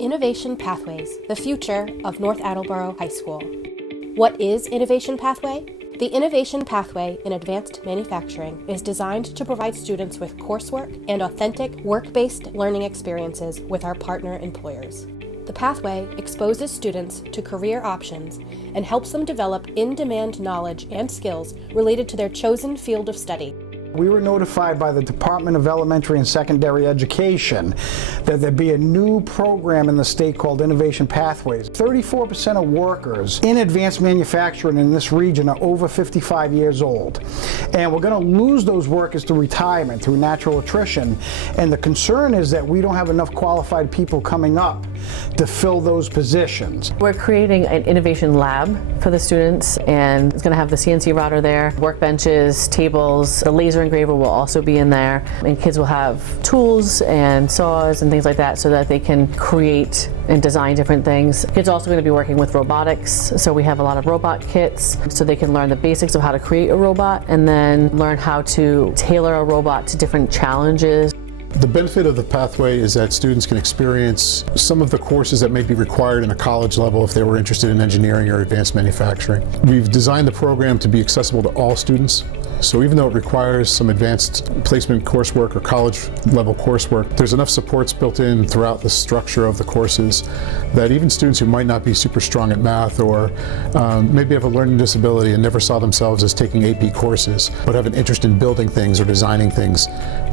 Innovation Pathways, the future of North Attleboro High School. What is Innovation Pathway? The Innovation Pathway in Advanced Manufacturing is designed to provide students with coursework and authentic work-based learning experiences with our partner employers. The pathway exposes students to career options and helps them develop in-demand knowledge and skills related to their chosen field of study. We were notified by the Department of Elementary and Secondary Education that there'd be a new program in the state called Innovation Pathways. 34% of workers in advanced manufacturing in this region are over 55 years old. And we're going to lose those workers to retirement through natural attrition. And the concern is that we don't have enough qualified people coming up to fill those positions. We're creating an innovation lab for the students, and it's going to have the CNC router there, workbenches, tables, the laser engraver will also be in there, and kids will have tools and saws and things like that so that they can create and design different things. Kids are also going to be working with robotics, so we have a lot of robot kits so they can learn the basics of how to create a robot and then learn how to tailor a robot to different challenges. The benefit of the pathway is that students can experience some of the courses that may be required in a college level if they were interested in engineering or advanced manufacturing. We've designed the program to be accessible to all students. So even though it requires some advanced placement coursework or college level coursework, there's enough supports built in throughout the structure of the courses that even students who might not be super strong at math or maybe have a learning disability and never saw themselves as taking AP courses, but have an interest in building things or designing things,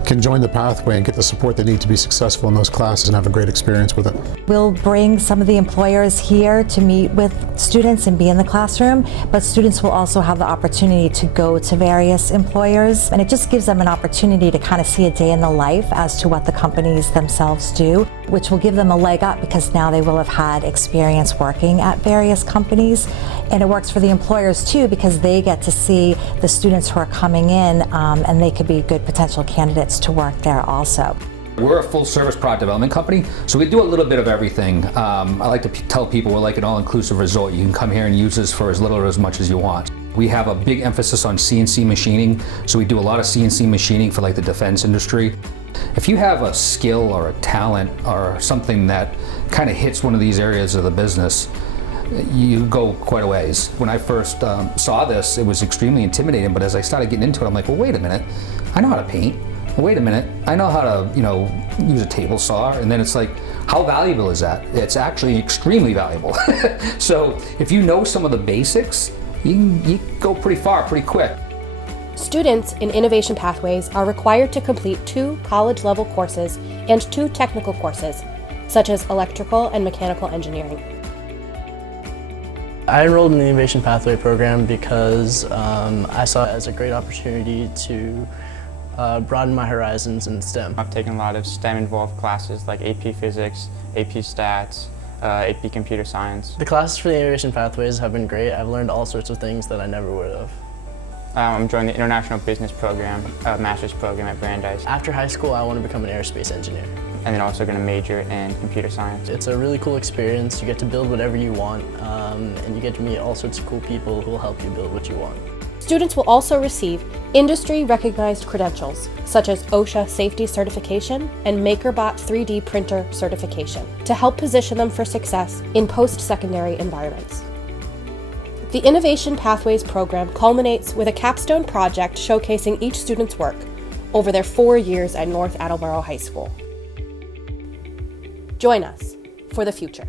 can join the pathway and get the support they need to be successful in those classes and have a great experience with it. We'll bring some of the employers here to meet with students and be in the classroom, but students will also have the opportunity to go to various employers, and it just gives them an opportunity to kind of see a day in the life as to what the companies themselves do, which will give them a leg up because now they will have had experience working at various companies. And it works for the employers too because they get to see the students who are coming in and they could be good potential candidates to work there also. We're a full-service product development company, so we do a little bit of everything. I like to tell people we're like an all-inclusive resort. You can come here and use this for as little or as much as you want. We have a big emphasis on CNC machining, so we do a lot of CNC machining for like the defense industry. If you have a skill or a talent or something that kind of hits one of these areas of the business, you go quite a ways. When I first saw this, it was extremely intimidating, but as I started getting into it, I'm like, well, wait a minute, I know how to paint. Wait a minute, I know how to, use a table saw, and then it's like, how valuable is that? It's actually extremely valuable. So if you know some of the basics, you go pretty far, pretty quick. Students in Innovation Pathways are required to complete 2 college-level courses and 2 technical courses, such as electrical and mechanical engineering. I enrolled in the Innovation Pathway program because I saw it as a great opportunity to broaden my horizons in STEM. I've taken a lot of STEM-involved classes like AP Physics, AP Stats, AP Computer Science. The classes for the Innovation Pathways have been great. I've learned all sorts of things that I never would have. I'm joining the International Business Program, Master's Program at Brandeis. After high school, I want to become an aerospace engineer. And then also going to major in computer science. It's a really cool experience. You get to build whatever you want, and you get to meet all sorts of cool people who will help you build what you want. Students will also receive industry-recognized credentials, such as OSHA Safety Certification and MakerBot 3D Printer Certification, to help position them for success in post-secondary environments. The Innovation Pathways program culminates with a capstone project showcasing each student's work over their 4 years at North Attleboro High School. Join us for the future.